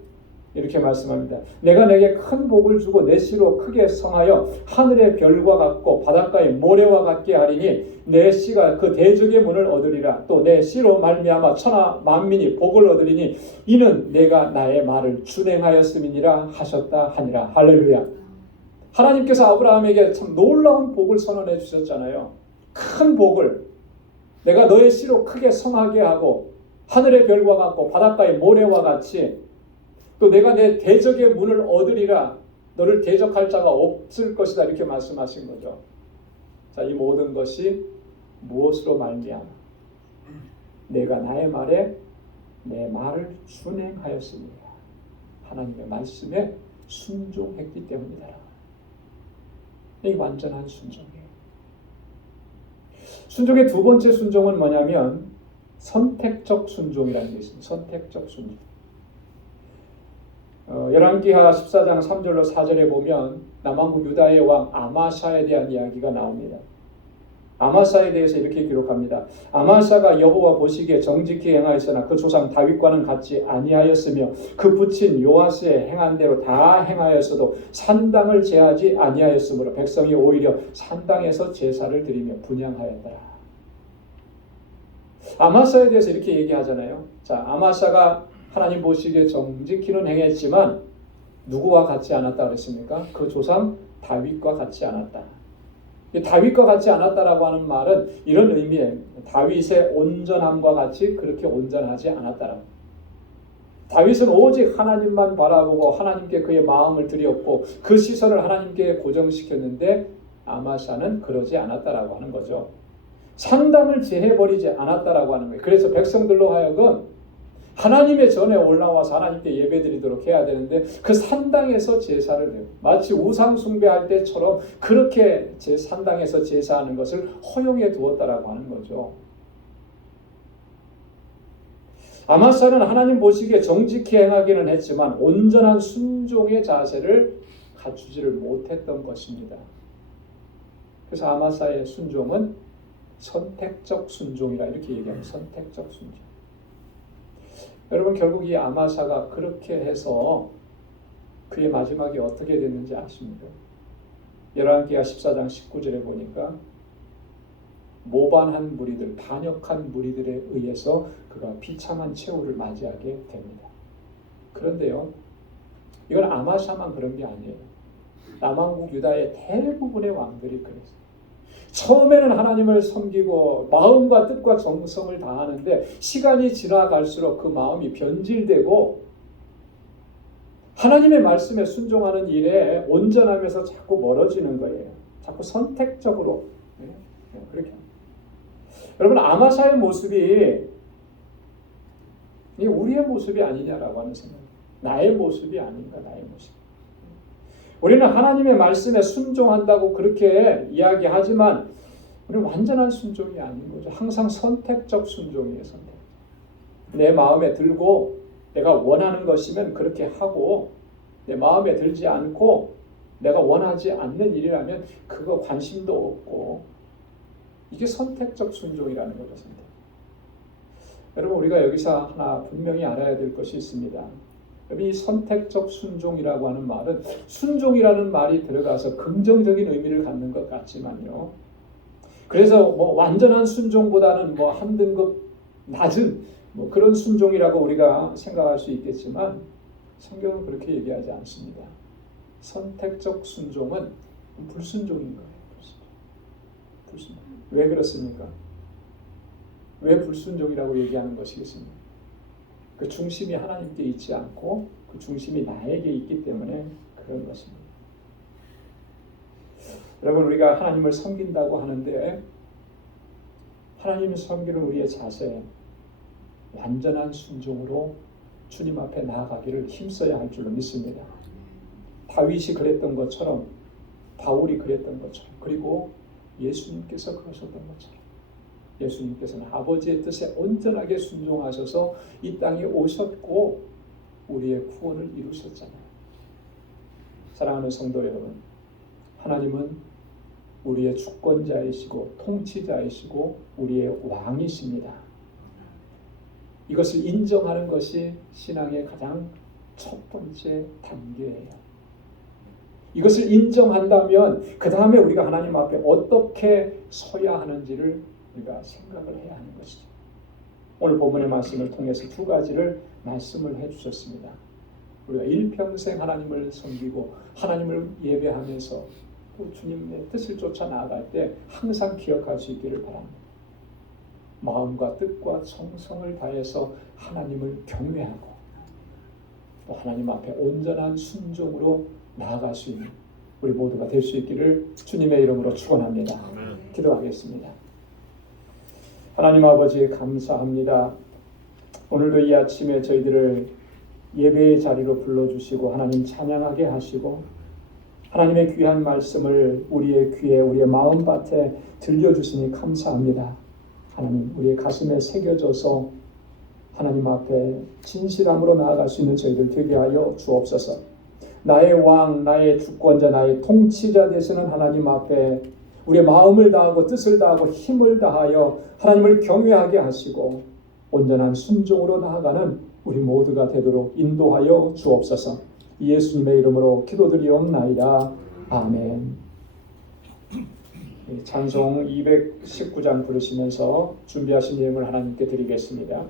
이렇게 말씀합니다. 내가 내게 큰 복을 주고 내 씨로 크게 성하여 하늘의 별과 같고 바닷가의 모래와 같게 하리니 내 씨가 그 대적의 문을 얻으리라. 또 내 씨로 말미암아 천하 만민이 복을 얻으리니 이는 내가 나의 말을 준행하였음이니라 하셨다 하니라. 할렐루야. 하나님께서 아브라함에게 참 놀라운 복을 선언해 주셨잖아요. 큰 복을. 내가 너의 씨로 크게 성하게 하고 하늘의 별과 같고 바닷가의 모래와 같이 또 내가 내 대적의 문을 얻으리라. 너를 대적할 자가 없을 것이다. 이렇게 말씀하신 거죠. 자, 이 모든 것이 무엇으로 말미암아? 내가 나의 말에 내 말을 준행하였습니다. 하나님의 말씀에 순종했기 때문이다. 이 완전한 순종이에요. 순종의 두 번째 순종은 뭐냐면 선택적 순종이라는 게 있습니다. 선택적 순종. 열왕기하 14장 3절로 4절에 보면 남왕국 유다의 왕 아마샤에 대한 이야기가 나옵니다. 아마샤에 대해서 이렇게 기록합니다. 아마샤가 여호와 보시기에 정직히 행하였으나 그 조상 다윗과는 같지 아니하였으며 그 부친 요아스의 행한 대로 다 행하였어도 산당을 제하지 아니하였으므로 백성이 오히려 산당에서 제사를 드리며 분향하였더라. 아마샤에 대해서 이렇게 얘기하잖아요. 자, 아마샤가 하나님 보시기에 정직히는 행했지만 누구와 같지 않았다 그랬습니까? 그 조상 다윗과 같지 않았다. 다윗과 같지 않았다라고 하는 말은 이런 의미예요. 다윗의 온전함과 같이 그렇게 온전하지 않았다라고. 다윗은 오직 하나님만 바라보고 하나님께 그의 마음을 드렸고 그 시선을 하나님께 고정시켰는데 아마샤는 그러지 않았다라고 하는 거죠. 산당을 제해버리지 않았다라고 하는 거예요. 그래서 백성들로 하여금 하나님의 전에 올라와서 하나님께 예배드리도록 해야 되는데 그 산당에서 제사를 해요. 마치 우상 숭배할 때처럼 그렇게 산당에서 제사하는 것을 허용해 두었다라고 하는 거죠. 아마샤는 하나님 보시기에 정직히 행하기는 했지만 온전한 순종의 자세를 갖추지를 못했던 것입니다. 그래서 아마샤의 순종은 선택적 순종이라 이렇게 얘기합니다. 선택적 순종. 여러분 결국 이 아마샤가 그렇게 해서 그의 마지막이 어떻게 됐는지 아십니까? 열왕기하 14장 19절에 보니까 모반한 무리들, 반역한 무리들에 의해서 그가 비참한 최후를 맞이하게 됩니다. 그런데요, 이건 아마샤만 그런 게 아니에요. 남왕국 유다의 대부분의 왕들이 그랬어요. 처음에는 하나님을 섬기고 마음과 뜻과 정성을 다하는데 시간이 지나갈수록 그 마음이 변질되고 하나님의 말씀에 순종하는 일에 온전하면서 자꾸 멀어지는 거예요. 자꾸 선택적으로 그렇게 합니다. 여러분 아마샤의 모습이 우리의 모습이 아니냐라고 하는 생각. 나의 모습이 아닌가, 나의 모습. 우리는 하나님의 말씀에 순종한다고 그렇게 이야기하지만 우리는 완전한 순종이 아닌 거죠. 항상 선택적 순종이에요. 선택. 내 마음에 들고 내가 원하는 것이면 그렇게 하고 내 마음에 들지 않고 내가 원하지 않는 일이라면 그거 관심도 없고 이게 선택적 순종이라는 거죠. 선택. 여러분 우리가 여기서 하나 분명히 알아야 될 것이 있습니다. 이 선택적 순종이라고 하는 말은 순종이라는 말이 들어가서 긍정적인 의미를 갖는 것 같지만요. 그래서 완전한 순종보다는 한 등급 낮은 그런 순종이라고 우리가 생각할 수 있겠지만 성경은 그렇게 얘기하지 않습니다. 선택적 순종은 불순종인 거예요. 불순종. 왜 그렇습니까? 왜 불순종이라고 얘기하는 것이겠습니까? 그 중심이 하나님께 있지 않고 그 중심이 나에게 있기 때문에 그런 것입니다. 여러분 우리가 하나님을 섬긴다고 하는데 하나님을 섬기는 우리의 자세 완전한 순종으로 주님 앞에 나아가기를 힘써야 할 줄로 믿습니다. 다윗이 그랬던 것처럼 바울이 그랬던 것처럼 그리고 예수님께서 그러셨던 것처럼 예수님께서는 아버지의 뜻에 온전하게 순종하셔서 이 땅에 오셨고 우리의 구원을 이루셨잖아요. 사랑하는 성도 여러분, 하나님은 우리의 주권자이시고 통치자이시고 우리의 왕이십니다. 이것을 인정하는 것이 신앙의 가장 첫 번째 단계예요. 이것을 인정한다면 그 다음에 우리가 하나님 앞에 어떻게 서야 하는지를 우리가 생각을 해야 하는 것이죠. 오늘 본문의 말씀을 통해서 두 가지를 말씀을 해주셨습니다. 우리가 일평생 하나님을 섬기고 하나님을 예배하면서 또 주님의 뜻을 쫓아 나아갈 때 항상 기억할 수 있기를 바랍니다. 마음과 뜻과 정성을 다해서 하나님을 경외하고 또 하나님 앞에 온전한 순종으로 나아갈 수 있는 우리 모두가 될 수 있기를 주님의 이름으로 축원합니다. 기도하겠습니다. 하나님 아버지 감사합니다. 오늘도 이 아침에 저희들을 예배의 자리로 불러주시고 하나님 찬양하게 하시고 하나님의 귀한 말씀을 우리의 귀에 우리의 마음밭에 들려주시니 감사합니다. 하나님 우리의 가슴에 새겨져서 하나님 앞에 진실함으로 나아갈 수 있는 저희들 되게 하여 주옵소서. 나의 왕, 나의 주권자, 나의 통치자 되시는 하나님 앞에 우리의 마음을 다하고 뜻을 다하고 힘을 다하여 하나님을 경외하게 하시고 온전한 순종으로 나아가는 우리 모두가 되도록 인도하여 주옵소서. 예수님의 이름으로 기도드리옵나이다. 아멘. 찬송 219장 부르시면서 준비하신 예물을 하나님께 드리겠습니다.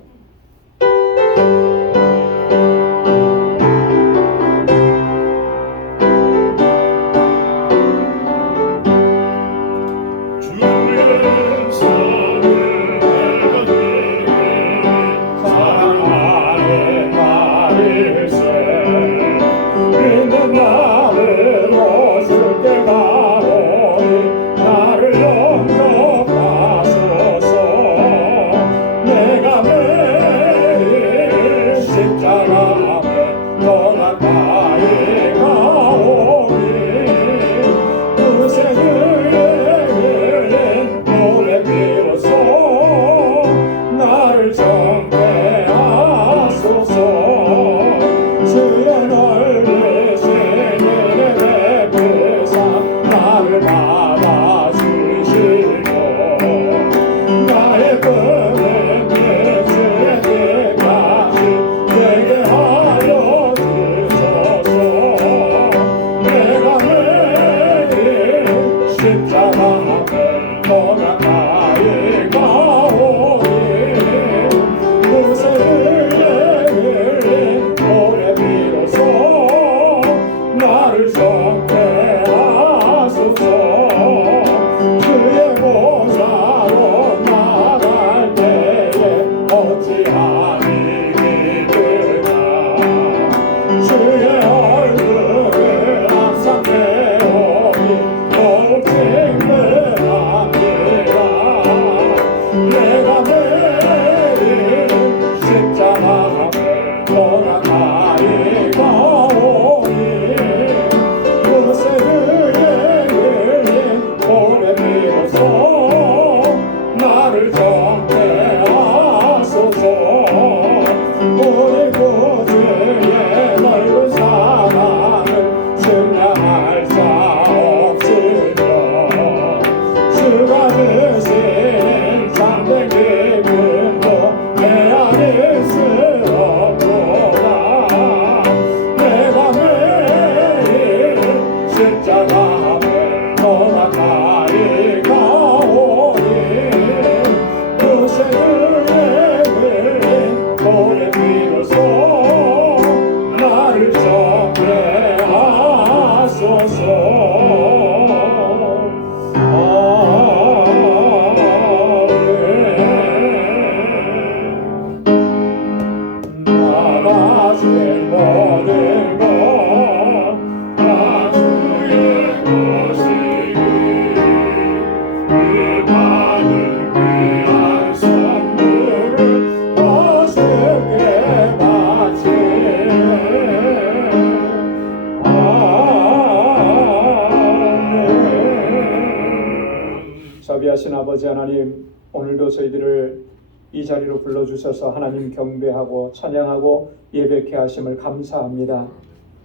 자비하신 아버지 하나님, 오늘도 저희들을 이 자리로 불러주셔서 하나님 경배하고 찬양하고 예배케 하심을 감사합니다.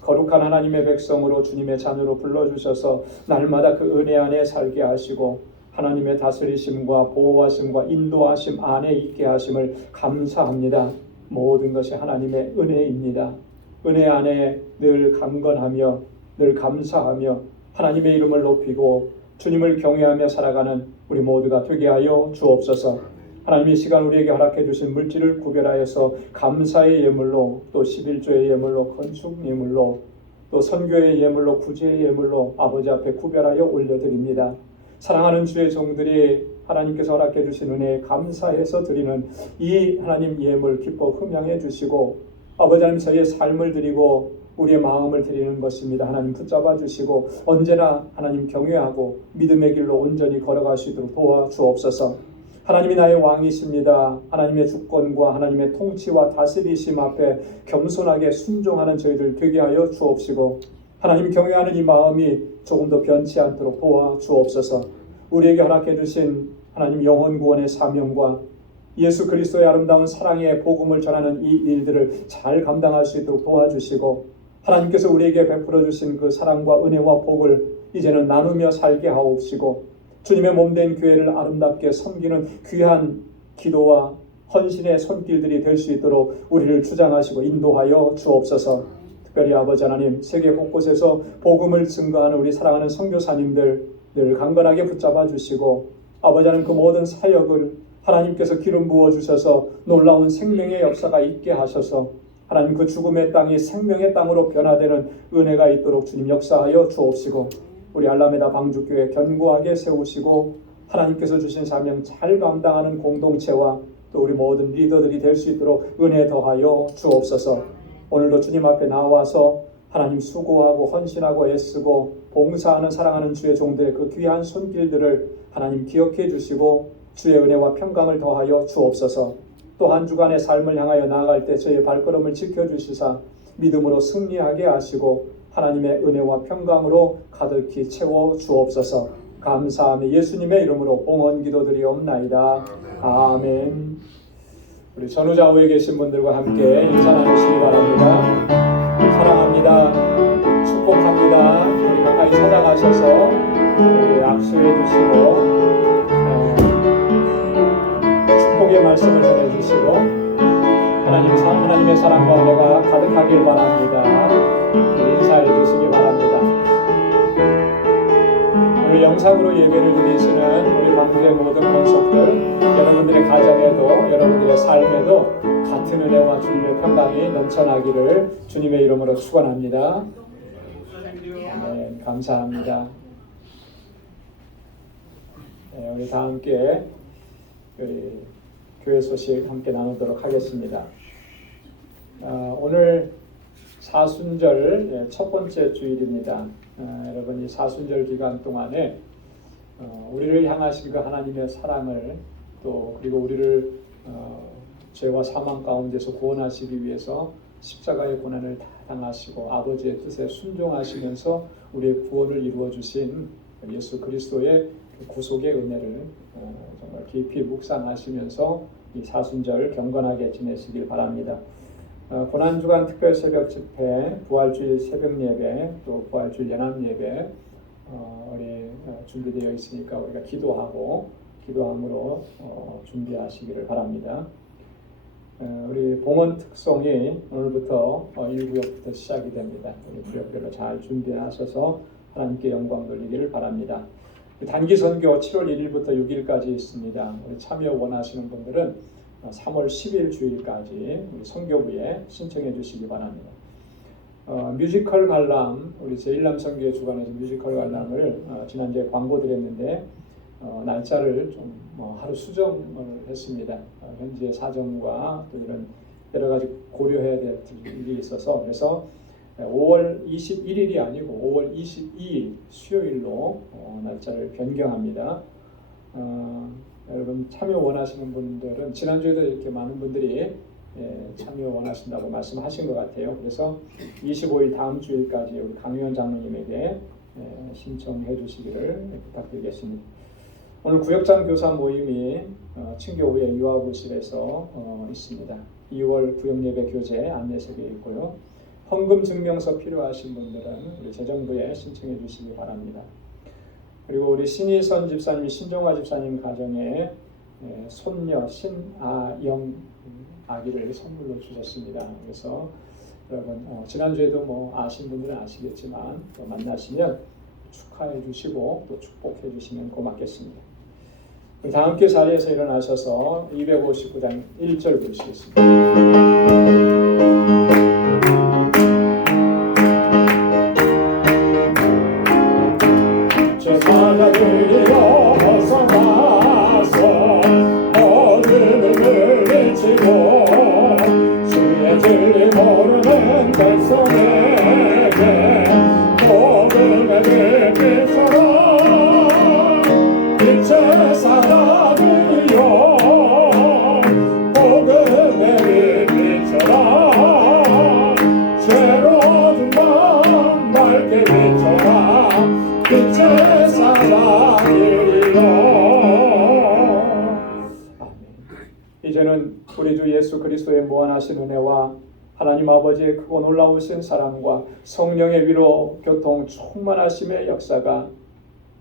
거룩한 하나님의 백성으로 주님의 자녀로 불러주셔서 날마다 그 은혜 안에 살게 하시고 하나님의 다스리심과 보호하심과 인도하심 안에 있게 하심을 감사합니다. 모든 것이 하나님의 은혜입니다. 은혜 안에 늘 강건하며 늘 감사하며 하나님의 이름을 높이고 주님을 경외하며 살아가는 우리 모두가 되게 하여 주옵소서. 하나님이 시간 우리에게 허락해 주신 물질을 구별하여서 감사의 예물로 또 11조의 예물로 건축 예물로 또 선교의 예물로 구제의 예물로 아버지 앞에 구별하여 올려드립니다. 사랑하는 주의 종들이 하나님께서 허락해 주신 은혜에 감사해서 드리는 이 하나님 예물 기뻐 흠양해 주시고 아버지 하나님 저희의 삶을 드리고 우리의 마음을 드리는 것입니다. 하나님 붙잡아 주시고 언제나 하나님 경외하고 믿음의 길로 온전히 걸어갈 수 있도록 도와주옵소서. 하나님이 나의 왕이십니다. 하나님의 주권과 하나님의 통치와 다스리심 앞에 겸손하게 순종하는 저희들 되게 하여 주옵시고 하나님 경외하는 이 마음이 조금 더 변치 않도록 도와주옵소서. 우리에게 허락해 주신 하나님 영혼 구원의 사명과 예수 그리스도의 아름다운 사랑의 복음을 전하는 이 일들을 잘 감당할 수 있도록 도와주시고 하나님께서 우리에게 베풀어 주신 그 사랑과 은혜와 복을 이제는 나누며 살게 하옵시고 주님의 몸된 교회를 아름답게 섬기는 귀한 기도와 헌신의 손길들이 될 수 있도록 우리를 주장하시고 인도하여 주옵소서. 특별히 아버지 하나님 세계 곳곳에서 복음을 증거하는 우리 사랑하는 선교사님들 늘 강건하게 붙잡아 주시고 아버지 하나님 그 모든 사역을 하나님께서 기름 부어 주셔서 놀라운 생명의 역사가 있게 하셔서 하나님 그 죽음의 땅이 생명의 땅으로 변화되는 은혜가 있도록 주님 역사하여 주옵시고 우리 알라메다 방주교회 견고하게 세우시고 하나님께서 주신 사명 잘 감당하는 공동체와 또 우리 모든 리더들이 될 수 있도록 은혜 더하여 주옵소서. 오늘도 주님 앞에 나와서 하나님 수고하고 헌신하고 애쓰고 봉사하는 사랑하는 주의 종들의 그 귀한 손길들을 하나님 기억해 주시고 주의 은혜와 평강을 더하여 주옵소서. 또 한 주간의 삶을 향하여 나아갈 때 저의 발걸음을 지켜주시사 믿음으로 승리하게 하시고 하나님의 은혜와 평강으로 가득히 채워 주옵소서. 감사하며 예수님의 이름으로 봉헌 기도드리옵나이다. 아멘. 우리 전후좌우에 계신 분들과 함께 인사 나누시기 바랍니다. 사랑합니다. 축복합니다. 우리 가까이 찾아가셔서 우리 악수해 주시고 축복의 말씀을 전해주시고 하나님의 사랑과 은혜가 가득하길 바랍니다. 인사해 주시기 바랍니다. 오늘 영상으로 예배를 드리시는 우리 방주의 모든 권속들 여러분들의 가정에도 여러분들의 삶에도 같은 은혜와 주님의 평강이 넘쳐나기를 주님의 이름으로 축원합니다. 네, 감사합니다. 네, 우리 다 함께 교회 소식 함께 나누도록 하겠습니다. 오늘 사순절 첫 번째 주일입니다. 여러분 이 사순절 기간 동안에 우리를 향하신 그 하나님의 사랑을 또 그리고 우리를 죄와 사망 가운데서 구원하시기 위해서 십자가의 고난을 다 당하시고 아버지의 뜻에 순종하시면서 우리의 구원을 이루어 주신 예수 그리스도의 구속의 은혜를 정말 깊이 묵상하시면서 이 사순절 경건하게 지내시길 바랍니다. 고난주간 특별 새벽 집회, 부활주일 새벽 예배, 또 부활주일 연합 예배 우리 준비되어 있으니까 우리가 기도함으로 준비하시기를 바랍니다. 우리 봉헌 특송이 오늘부터 1구역부터 시작이 됩니다. 우리 구역별로 잘 준비하셔서 하나님께 영광 돌리기를 바랍니다. 단기 선교 7월 1일부터 6일까지 있습니다. 우리 참여 원하시는 분들은 3월 10일 주일까지 우리 선교부에 신청해 주시기 바랍니다. 뮤지컬 관람, 우리 제1남 선교회 주관에서 뮤지컬 관람을 지난주에 광고드렸는데 날짜를 좀 하루 수정을 했습니다. 현지의 사정과 또 이런 여러 가지 고려해야 될 일이 있어서 그래서 5월 21일이 아니고 5월 22일 수요일로 날짜를 변경합니다. 여러분 참여 원하시는 분들은 지난주에도 이렇게 많은 분들이 참여 원하신다고 말씀하신 것 같아요. 그래서 25일 다음 주일까지 우리 강유현 장로님에게 신청해 주시기를 부탁드리겠습니다. 오늘 구역장 교사 모임이 친교후에 유아부실에서 있습니다. 2월 구역예배 교재 안내석에 있고요. 헌금 증명서 필요하신 분들은 우리 재정부에 신청해 주시기 바랍니다. 그리고 우리 신희선 집사님, 신정화 집사님 가정에 손녀 신아영 아기를 선물로 주셨습니다. 그래서 여러분 지난주에도 뭐 아신 분들은 아시겠지만 또 만나시면 축하해 주시고 또 축복해 주시면 고맙겠습니다. 다 함께 자리에서 일어나셔서 259장 1절 보시겠습니다. 제사장들이여 어서 나서 어둠을 물리치고 주의 진리 모르는 백성에게 복음의 빛처럼 빛의 사람이여 복음의 빛처럼 죄로운 맘 밝게 비춰라 빛의 사랑이여. 아멘. 이제는 우리 주 예수 그리스도의 무한하신 은혜와 하나님 아버지의 크고 놀라우신 사랑과 성령의 위로 교통 충만하심의 역사가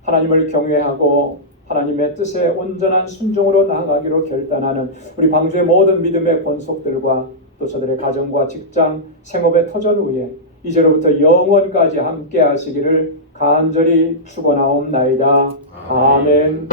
하나님을 경외하고 하나님의 뜻에 온전한 순종으로 나아가기로 결단하는 우리 방주의 모든 믿음의 권속들과 또 저들의 가정과 직장, 생업의 터전 위에 이제로부터 영원까지 함께 하시기를 간절히 축원하옵나이다. 아멘.